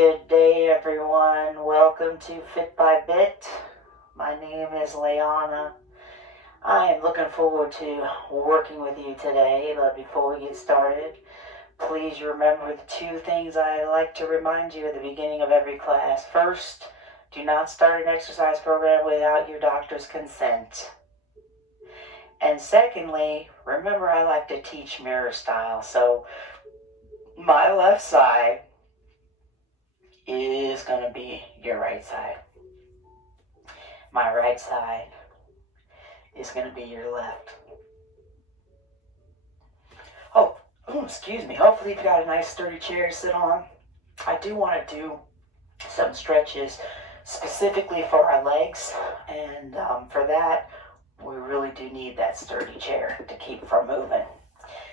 Good day, everyone. Welcome to Fit by Bit. My name is Leanna. I am looking forward to working with you today, but before we get started, please remember the two things I like to remind you at the beginning of every class. First, do not start an exercise program without your doctor's consent. And secondly, remember I like to teach mirror style, so my left side is going to be your right side. My right side is going to be your left. Oh, excuse me. Hopefully you've got a nice sturdy chair to sit on. I do want to do some stretches specifically for our legs, and for that, we really do need that sturdy chair to keep from moving.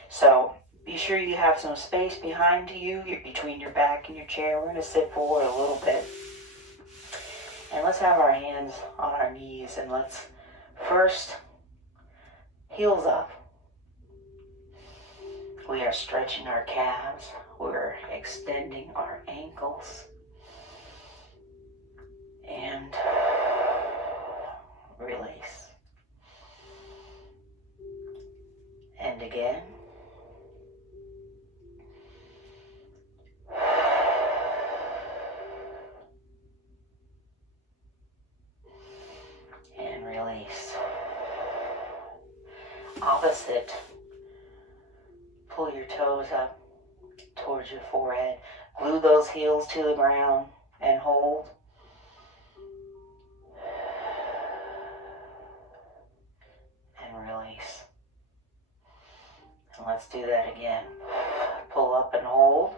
So be sure you have some space behind you, between your back and your chair. We're going to sit forward a little bit. And let's have our hands on our knees, and let's first, heels up. We are stretching our calves. We're extending our ankles. And release. And again. And release. Opposite. Pull your toes up towards your forehead. Glue those heels to the ground and hold. And release. And let's do that again. Pull up and hold.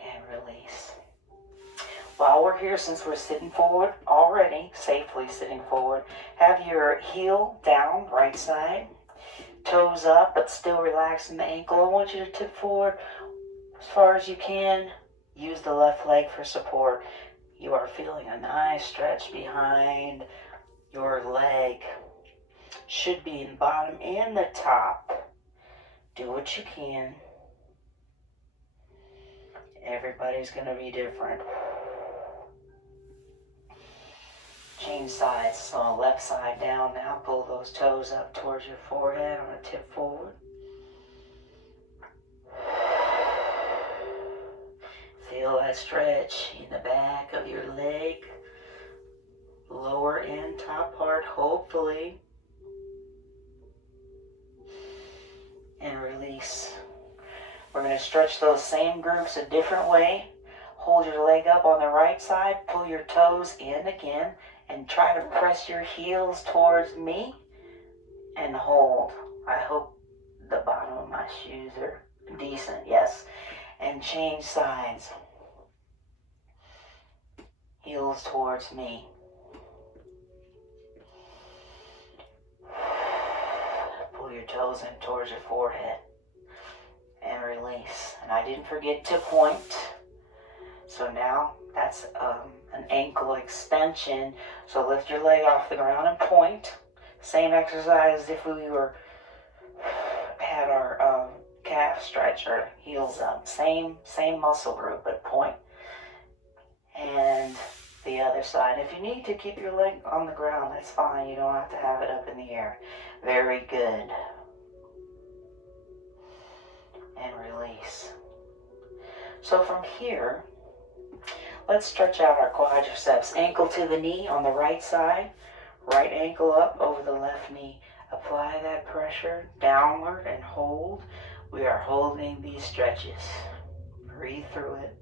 And release. While we're here, since we're sitting forward already, safely sitting forward, have your heel down, right side, toes up, but still relaxing the ankle. I want you to tip forward as far as you can. Use the left leg for support. You are feeling a nice stretch behind your leg. Should be in the bottom and the top. Do what you can. Everybody's going to be different. Change sides. So left side down now. Pull those toes up towards your forehead. I'm going to tip forward. Feel that stretch in the back of your leg. Lower and top part, hopefully. And release. We're going to stretch those same groups a different way. Hold your leg up on the right side. Pull your toes in again. And try to press your heels towards me. And hold. I hope the bottom of my shoes are decent. Yes. And change sides. Heels towards me. Pull your toes in towards your forehead. And release. And I didn't forget to point. So now that's an ankle extension. So lift your leg off the ground and point. Same exercise as if we had our calf stretch or heels up. Same muscle group, but point. And the other side. If you need to keep your leg on the ground, that's fine. You don't have to have it up in the air. Very good. And release. So from here, let's stretch out our quadriceps. Ankle to the knee on the right side. Right ankle up over the left knee. Apply that pressure downward and hold. We are holding these stretches. Breathe through it.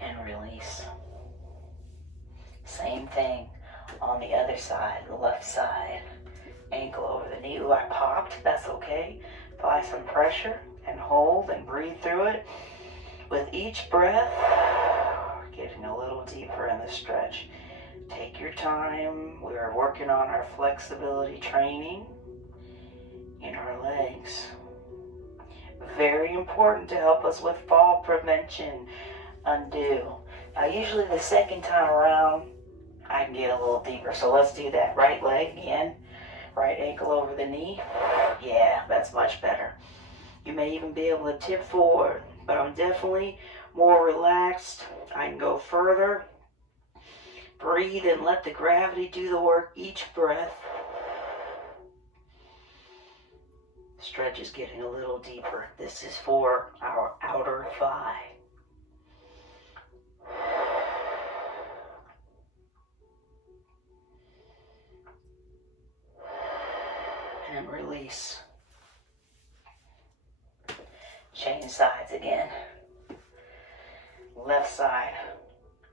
And release. Same thing on the other side, the left side. Ankle over the knee. Ooh, I popped. That's okay. Apply some pressure and hold and breathe through it. With each breath, getting a little deeper in the stretch. Take your time. We're working on our flexibility training in our legs. Very important to help us with fall prevention. Undo. Now usually the second time around I can get a little deeper. So let's do that. Right leg again. Right ankle over the knee. Yeah, that's much better. You may even be able to tip forward, but I'm definitely more relaxed. I can go further. Breathe and let the gravity do the work each breath. Stretch is getting a little deeper. This is for our outer thigh. And release. Change sides again. Left side,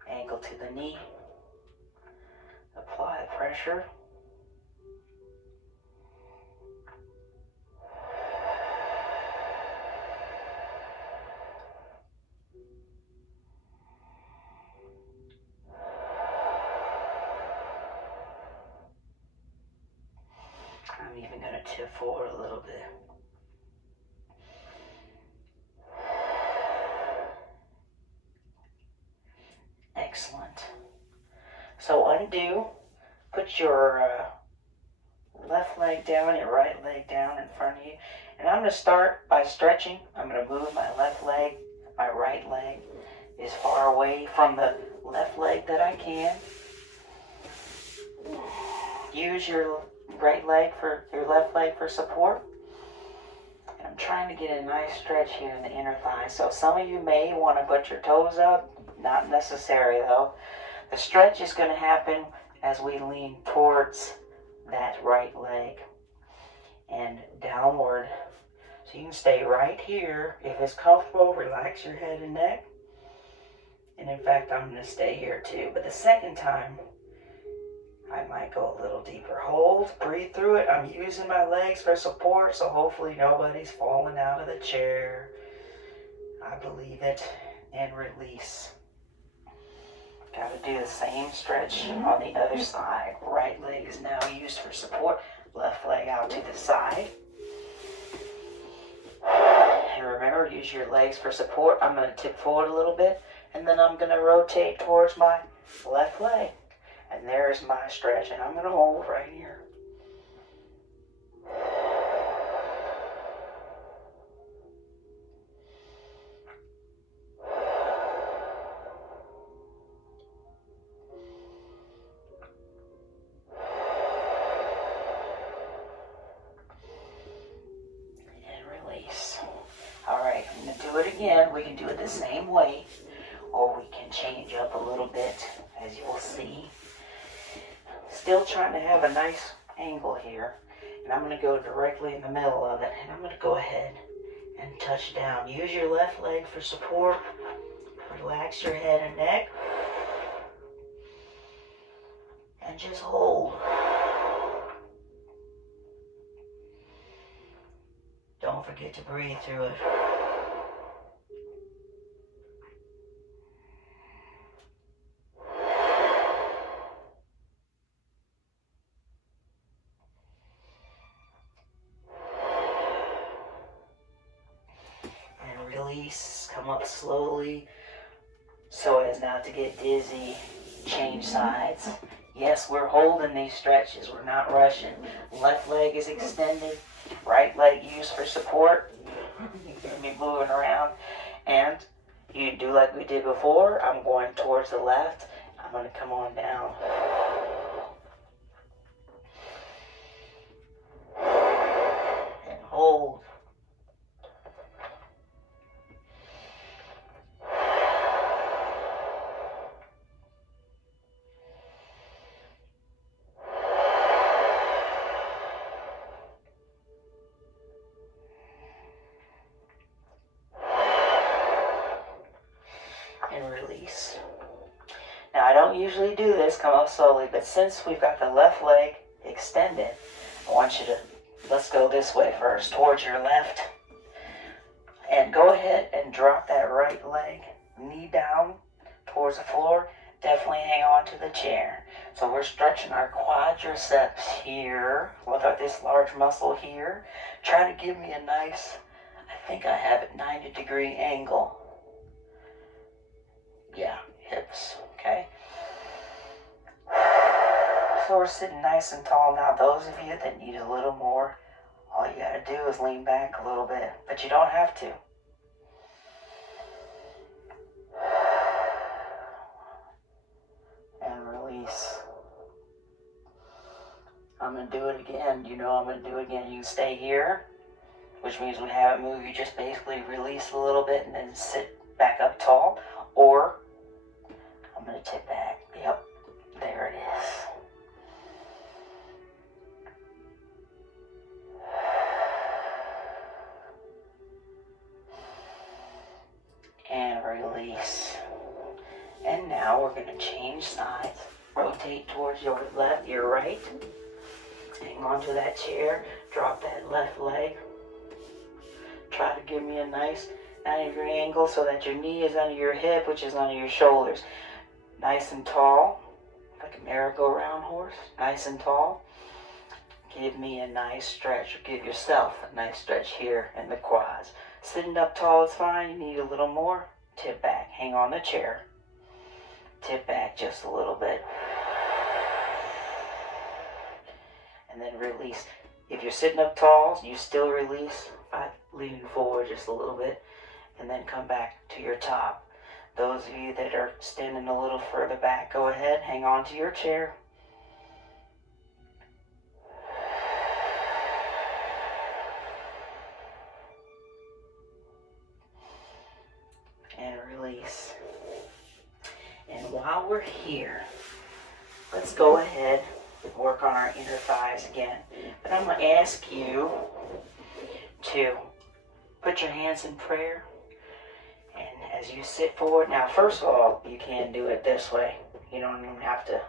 ankle to the knee. Apply the pressure. I'm even going to tip forward a little bit. Excellent. So undo. Put your left leg down, your right leg down in front of you. And I'm going to start by stretching. I'm going to move my left leg, my right leg as far away from the left leg that I can. Use your right leg for your left leg for support. And I'm trying to get a nice stretch here in the inner thigh. So some of you may want to put your toes up. Not necessary though. The stretch is going to happen as we lean towards that right leg and downward. So you can stay right here. If it's comfortable, relax your head and neck. And in fact, I'm going to stay here too. But the second time, I might go a little deeper. Hold, breathe through it. I'm using my legs for support, so hopefully nobody's falling out of the chair. I believe it. And release. Got to do the same stretch on the other side. Right leg is now used for support. Left leg out to the side. And remember, use your legs for support. I'm going to tip forward a little bit, and then I'm going to rotate towards my left leg. And there's my stretch, and I'm going to hold right here. And release. All right, I'm going to do it again. We can do it the same way, or we can change up a little bit, as you will see. Still trying to have a nice angle here, and I'm going to go directly in the middle of it, and I'm going to go ahead and touch down. Use your left leg for support. Relax your head and neck, and just hold. Don't forget to breathe through it. Release, come up slowly so as not to get dizzy. Change sides. Yes, we're holding these stretches. We're not rushing. Left leg is extended. Right leg used for support. You're going to be moving around. And you do like we did before. I'm going towards the left. I'm going to come on down. And hold. And release. Now I don't usually do this, come up slowly, but since we've got the left leg extended, I want you to, let's go this way first, towards your left. And go ahead and drop that right leg, knee down towards the floor. Definitely hang on to the chair. So we're stretching our quadriceps here. Look at this large muscle here. Try to give me a nice, I think I have it 90-degree angle. Yeah, hips, okay? So we're sitting nice and tall. Now those of you that need a little more, all you gotta do is lean back a little bit, but you don't have to. And release. I'm gonna do it again. You know I'm gonna do it again. You can stay here, which means we haven't moved. You just basically release a little bit and then sit back up tall. Or I'm gonna tip back. Yep, there it is. And release. And now we're gonna change sides. Rotate towards your left, your right. Hang on to that chair. Drop that left leg. Try to give me a nice 90-degree angle so that your knee is under your hip, which is under your shoulders. Nice and tall, like a merry-go-round horse. Nice and tall. Give me a nice stretch, or give yourself a nice stretch here in the quads. Sitting up tall is fine. You need a little more. Tip back. Hang on the chair. Tip back just a little bit. And then release. If you're sitting up tall, you still release by leaning forward just a little bit. And then come back to your top. Those of you that are standing a little further back, go ahead. Hang on to your chair. And release. And while we're here, let's go ahead and work on our inner thighs again. But I'm going to ask you to put your hands in prayer. And as you sit forward, now first of all, you can do it this way. You don't even have to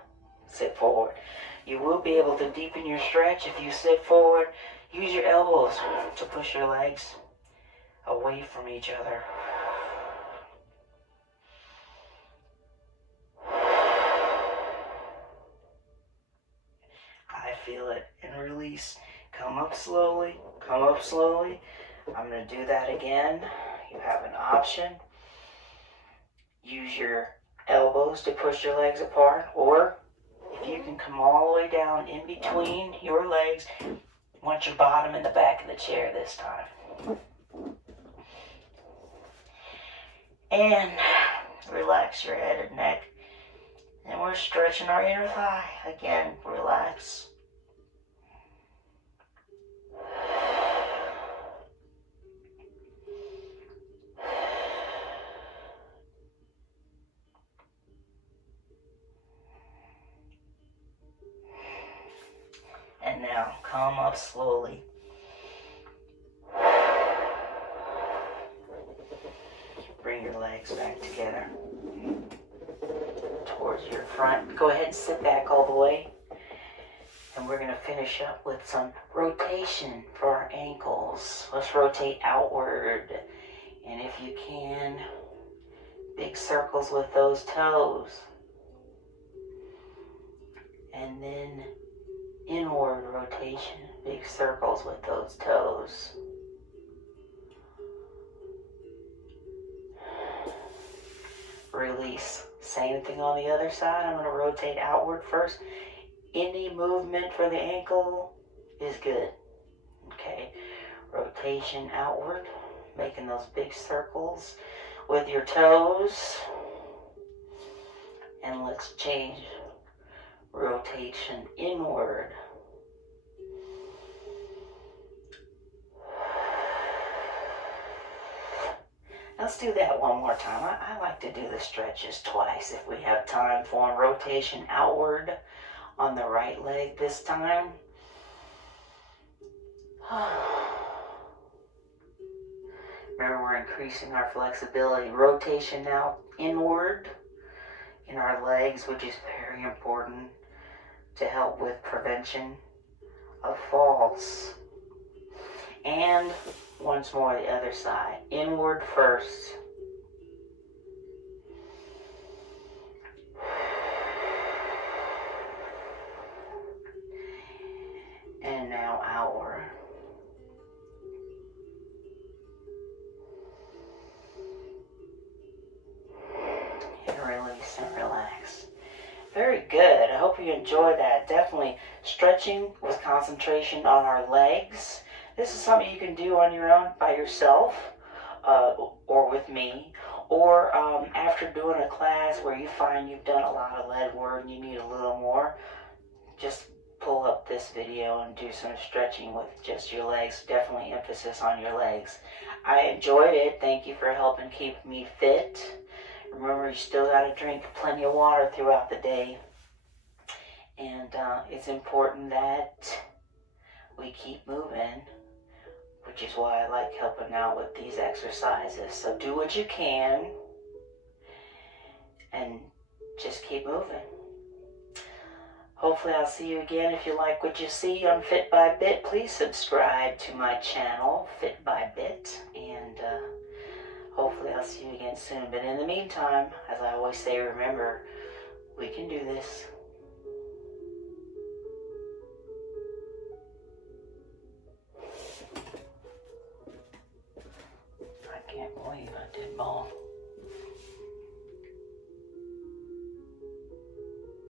sit forward. You will be able to deepen your stretch if you sit forward. Use your elbows to push your legs away from each other. I feel it. And release. Come up slowly. Come up slowly. I'm going to do that again. You have an option. Use your elbows to push your legs apart, or if you can come all the way down in between your legs, you want your bottom in the back of the chair this time. And relax your head and neck. And we're stretching our inner thigh. Again, relax. And now, come up slowly. Bring your legs back together towards your front. Go ahead and sit back all the way. And we're going to finish up with some rotation for our ankles. Let's rotate outward. And if you can, big circles with those toes. And then inward rotation, big circles with those toes. Release. Same thing on the other side. I'm going to rotate outward first. Any movement for the ankle is good. Okay. Rotation outward, making those big circles with your toes. And let's change. Rotation inward. Let's do that one more time. I like to do the stretches twice if we have time for them. Rotation outward on the right leg this time. Remember, we're increasing our flexibility. Rotation now inward in our legs, which is very important to help with prevention of falls. And once more, the other side. Inward first. now outward. And release and relax. Very good. I hope you enjoyed that. Definitely stretching with concentration on our legs. This is something you can do on your own by yourself, or with me, or after doing a class where you find you've done a lot of lead work and you need a little more, just pull up this video and do some stretching with just your legs. Definitely emphasis on your legs. I enjoyed it. Thank you for helping keep me fit. Remember, you still got to drink plenty of water throughout the day. And it's important that we keep moving, which is why I like helping out with these exercises. So do what you can and just keep moving. Hopefully I'll see you again. If you like what you see on Fit by Bit, please subscribe to my channel, Fit by Bit, and hopefully I'll see you again soon. But in the meantime, as I always say, remember, we can do this. I can't believe I did both.